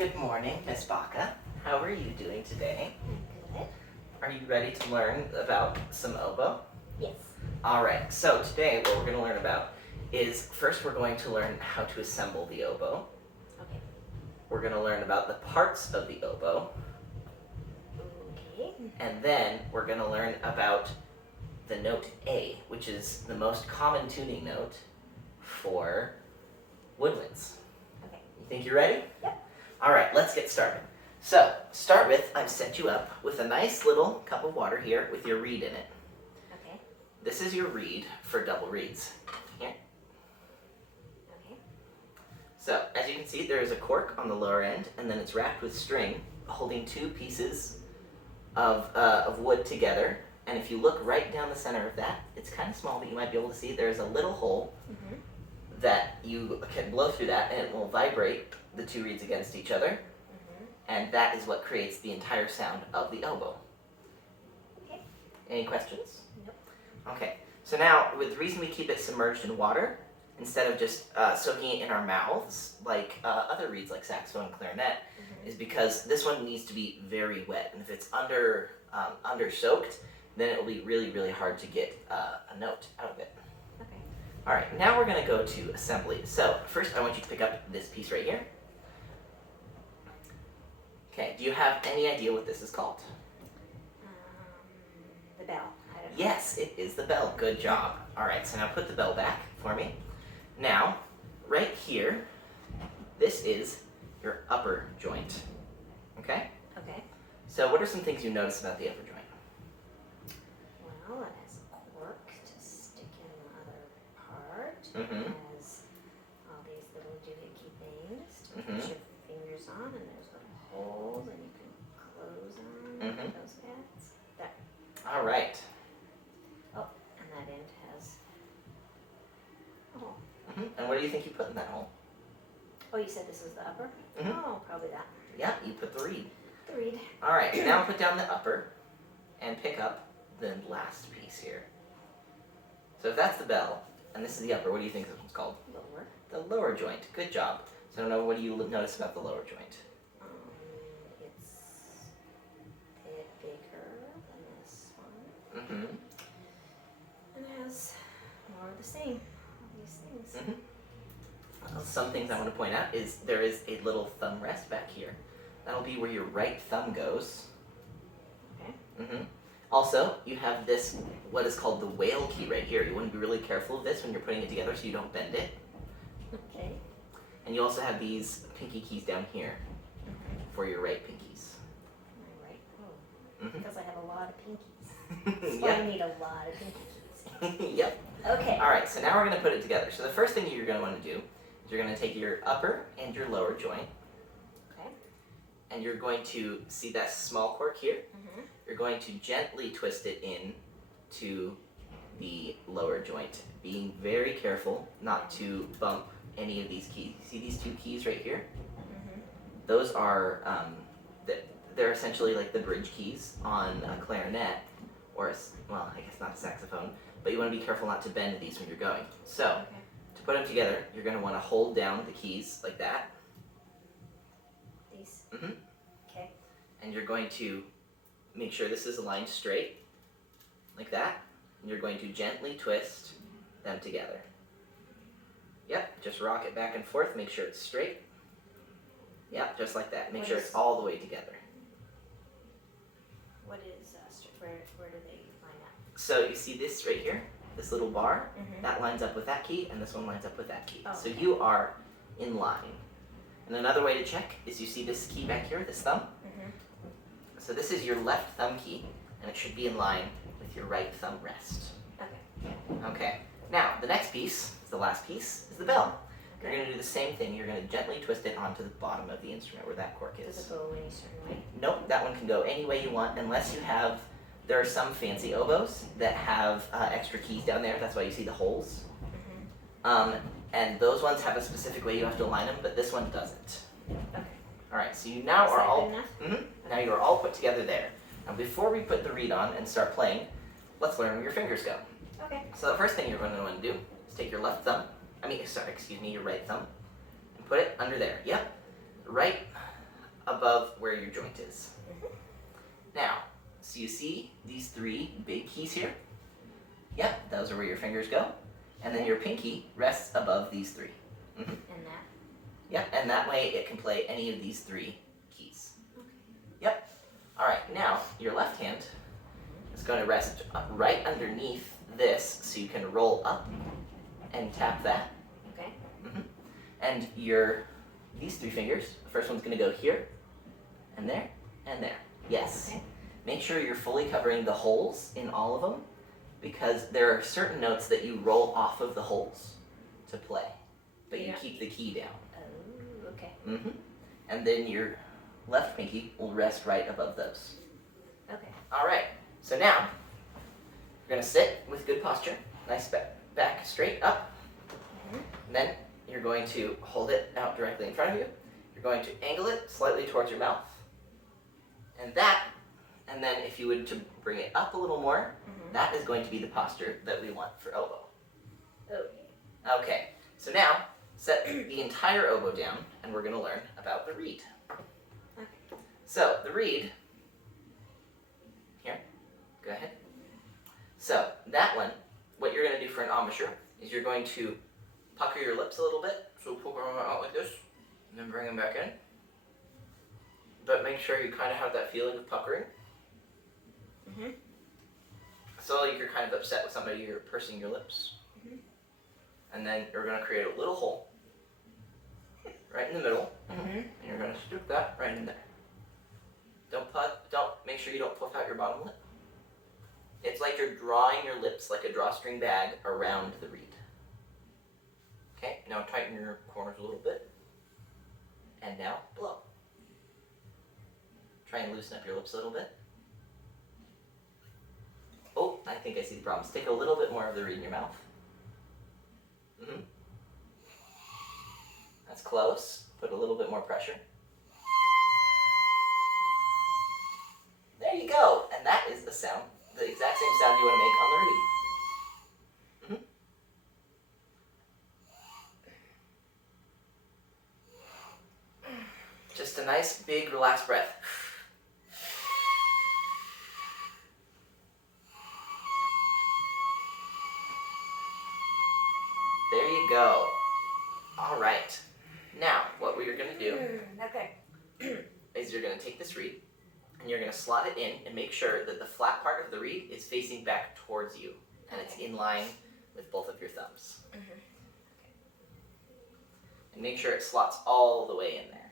Good morning, Miss Baca. How are you doing today? Good. Are you ready to learn about some oboe? Yes. Alright, so today what we're going to learn about is first we're going to learn how to assemble the oboe. Okay. We're going to learn about the parts of the oboe. Okay. And then we're going to learn about the note A, which is the most common tuning note for woodwinds. Okay. You think you're ready? Yep. Alright, let's get started. So, start with, I've set you up with a nice little cup of water here with your reed in it. Okay. This is your reed for double reeds. Here. Okay. So, as you can see, there is a cork on the lower end, and then it's wrapped with string, holding two pieces of wood together. And if you look right down the center of that, it's kind of small, but you might be able to see there's a little hole that you can blow through that, and it will vibrate the two reeds against each other. And that is what creates the entire sound of the oboe. Okay. Any questions? Nope. Okay, so now, the reason we keep it submerged in water, instead of just soaking it in our mouths, like other reeds like saxophone and clarinet, is because this one needs to be very wet. And if it's under soaked, then it will be really, really hard to get a note out of it. Okay. All right, now we're going to go to assembly. So first I want you to pick up this piece right here. Okay, do you have any idea what this is called? The bell. I don't know. Yes, it is the bell. Good job. All right, so now put the bell back for me. Now, right here, this is your upper joint. Okay? Okay. So what are some things you notice about the upper joint? Well, it has a cork to stick in the other part. Mm-hmm. It has all these little doohickey things to Mhm. put your fingers on, and there's little holes, and you can close on those pads. There. All right. Oh, and that end has a hole. And what do you think you put in that hole? Oh, you said this was the upper? Mhm. Oh, probably that. Yeah, you put the reed. The reed. All right, now put down the upper and pick up the last piece here. So if that's the bell and this is the upper, what do you think this one's called? Lower. The lower joint. Good job. So now what do you notice about the lower joint? It's a bit bigger than this one. Mm-hmm. And it has more of the same. All these things. Mm-hmm. Some things I want to point out is there is a little thumb rest back here. That'll be where your right thumb goes. Okay. Mm-hmm. Also, you have this, what is called the whale key right here. You want to be really careful of this when you're putting it together so you don't bend it. Okay. And you also have these pinky keys down here for your right pinkies. My right. Oh. Mm-hmm. Because I have a lot of pinkies. So I Yep. need a lot of pinky keys. Yep. Okay. All right, so now we're going to put it together. So the first thing you're going to want to do is you're going to take your upper and your lower joint. Okay. And you're going to see that small cork here. Mm-hmm. You're going to gently twist it in to the lower joint, being very careful not to bump any of these keys. See these two keys right here? Mm-hmm. Those are, they're essentially like the bridge keys on a clarinet, or, well, I guess not a saxophone, but you want to be careful not to bend these when you're going. So, Okay. to put them together, you're going to want to hold down the keys like that. These. Mm-hmm. Okay. And you're going to make sure this is aligned straight, like that. And you're going to gently twist them together. Yep, just rock it back and forth, make sure it's straight. Yep, just like that. Make What sure is- it's all the way together. What is where do they line up? So you see this right here, this little bar, Mm-hmm. that lines up with that key, and this one lines up with that key. Oh, So okay. you are in line. And another way to check is you see this key back here, this thumb? Mm-hmm. So this is your left thumb key, and it should be in line with your right thumb rest. Okay. Okay, now the next piece, the last piece, is the bell. You're Okay. going to do the same thing. You're going to gently twist it onto the bottom of the instrument where that cork Does is. it go any certain way? Nope, that one can go any way you want unless you have, there are some fancy oboes that have extra keys down there. That's why you see the holes. Mm-hmm. And those ones have a specific way you have to align them, but this one doesn't. Okay. All right, so you now Is are that all, good enough? now you are all put together there. Now before we put the reed on and start playing, let's learn where your fingers go. Okay. So the first thing you're going to want to do is take your left thumb, your right thumb, and put it under there. Yep. Right above where your joint is. Now, so you see these 3 big keys here? Yep, those are where your fingers go. And then your pinky rests above these 3. And that? Yep, and that way it can play any of these 3 keys. Okay. Yep. All right, now your left hand is going to rest right underneath this, so you can roll up and tap that. Okay. And these 3 fingers, the first one's going to go here, and there, and there. Yes. Okay. Make sure you're fully covering the holes in all of them, because there are certain notes that you roll off of the holes to play, but you keep the key down. Oh, okay. And then your left pinky will rest right above those. Okay. All right, so now you're going to sit with good posture, nice back straight up. And then you're going to hold it out directly in front of you. You're going to angle it slightly towards your mouth. And then if you would to bring it up a little more, that is going to be the posture that we want for oboe. Okay. Okay, so now set the entire oboe down, and we're going to learn about the reed. Okay. So the reed, here, go ahead. So that one, what you're going to do for an embouchure is you're going to pucker your lips a little bit. So poke them out like this, and then bring them back in. But make sure you kind of have that feeling of puckering. So like you're kind of upset with somebody, you're pursing your lips. And then you're going to create a little hole right in the middle. And you're going to stick that right in there. Make sure you don't puff out your bottom lip. It's like you're drawing your lips like a drawstring bag around the reed. Okay, now tighten your corners a little bit. And now blow. Try and loosen up your lips a little bit. Oh, I think I see the problem. Stick a little bit more of the reed in your mouth. That's close. Put a little bit more pressure. There you go. And that is the sound, the exact same sound you want to make on the reed. Just a nice, big, relaxed breath. There you go. All right. Now, what we're going to do is you're going to take this reed and you're going to slot it in and make sure that the flat part of the reed is facing back towards you and it's in line with both of your thumbs. And make sure it slots all the way in there.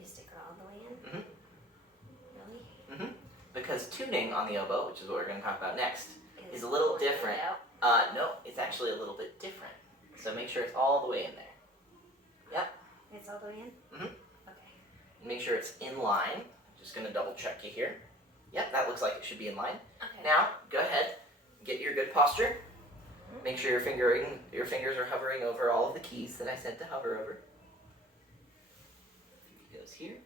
You stick it all the way in? Really? Because tuning on the oboe, which is what we're going to talk about next, is a little different. No, it's actually a little bit different. So make sure it's all the way in there. Yep. It's all the way in? Okay. Make sure it's in line. Just going to double check you here. Yep, that looks like it should be in line. Okay. Now, go ahead, get your good posture. Make sure your fingers are hovering over all of the keys that I said to hover over. It goes here.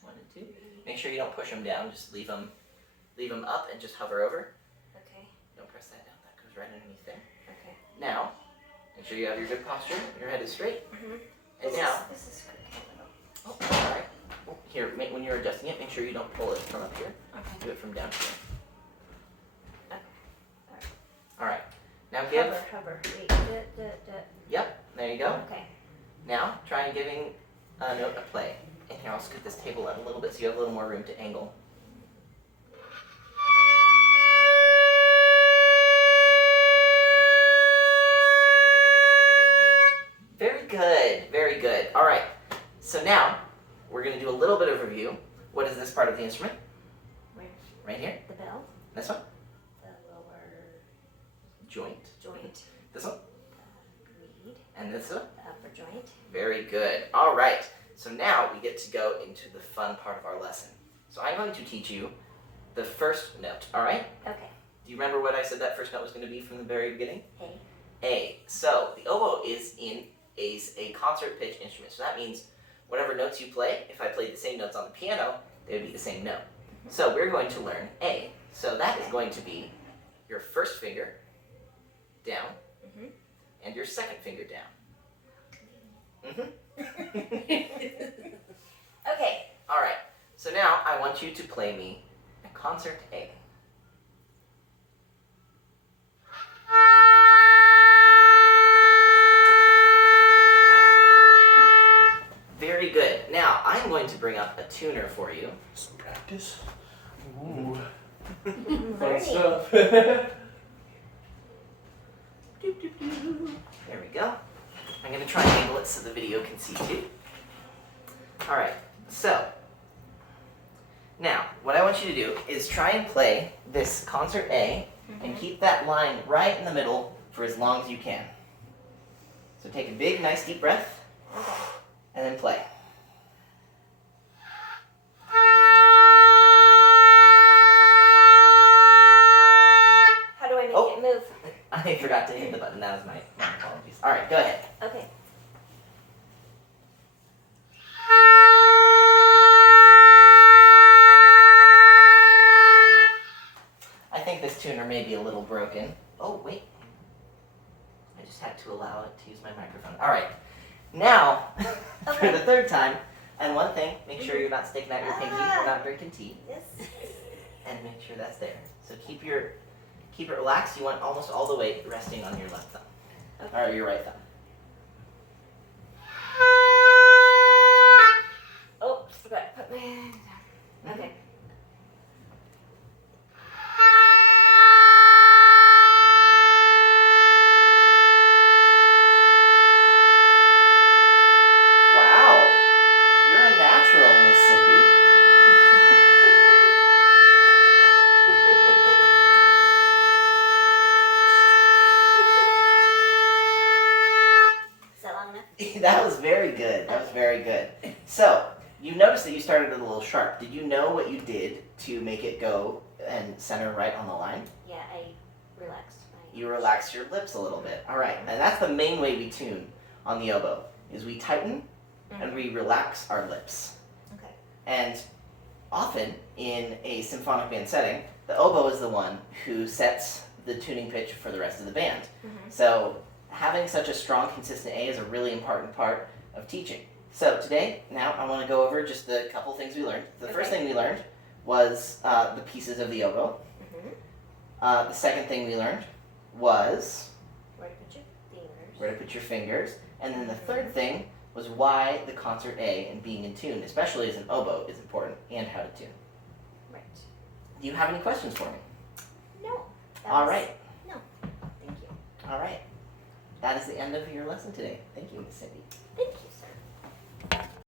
1 and 2. Make sure you don't push them down. Just leave them up and just hover over. Okay. Don't press that down. That goes right underneath there. Okay. Now, make sure you have your good posture. Your head is straight. And This now, is crooked a little. oh, all right. Here, when you're adjusting it, make sure you don't pull it from up here. Okay. Do it from down here. Okay. All right. Now give. Hover. Wait. Yep. There you go. Okay. Now try and giving a note a play. And here, I'll scoot this table out a little bit so you have a little more room to angle. Very good. Very good. All right. So now we're going to do a little bit of review. What is this part of the instrument? Where? Right here. The bell? This one. The lower Joint. joint. This one. The reed. And this one. The upper joint. Very good. All right. So now we get to go into the fun part of our lesson. So I'm going to teach you the first note. All right? Okay. Do you remember what I said that first note was going to be from the very beginning? A. A. So the oboe is in a concert pitch instrument. So that means whatever notes you play, if I played the same notes on the piano, they would be the same note. So we're going to learn A. So that is going to be your first finger down Mm-hmm. And your second finger down. Mm-hmm. Okay. All right. So now I want you to play me a concert A. Very good. Now I'm going to bring up a tuner for you. Some practice. Ooh. Fun Learning. stuff. There we go. I'm going to try and angle it so the video can see too. All right. So now what I want you to do is try and play this concert A and keep that line right in the middle for as long as you can. So take a big, nice deep breath Okay. and then play. How do I make Oh. it move? I forgot to hit the button. That was my apologies. All right, go ahead. Okay. I think this tuner may be a little broken. Oh, wait. I just had to allow it to use my microphone. All right. Now, for Okay. the third time, and one thing, make sure you're not sticking out your pinky, you're not drinking tea, Yes. and make sure that's there. So keep it relaxed. You want almost all the weight resting on your left thumb. Okay. Or your right thumb. Oh, forgot to put my hand down. Okay. Wow. You're a natural, Miss Cindy. Is that long enough? That was very good. That was very good. So, you noticed that you started a little sharp. Did you know what you did to make it go and center right on the line? Yeah, I relaxed my. You relax your lips a little bit. All right, and that's the main way we tune on the oboe, is we tighten and we relax our lips. Okay. And often in a symphonic band setting, the oboe is the one who sets the tuning pitch for the rest of the band. Mm-hmm. So having such a strong, consistent A is a really important part of teaching. So today, now I want to go over just a couple things we learned. The first thing we learned was the pieces of the oboe. Mm-hmm. The second thing we learned was Where to put your fingers. where to put your fingers. And then the third thing was why the concert A and being in tune, especially as an oboe, is important, and how to tune. Right. Do you have any questions for me? No. All right. No. Thank you. All right. That is the end of your lesson today. Thank you, Miss Cindy.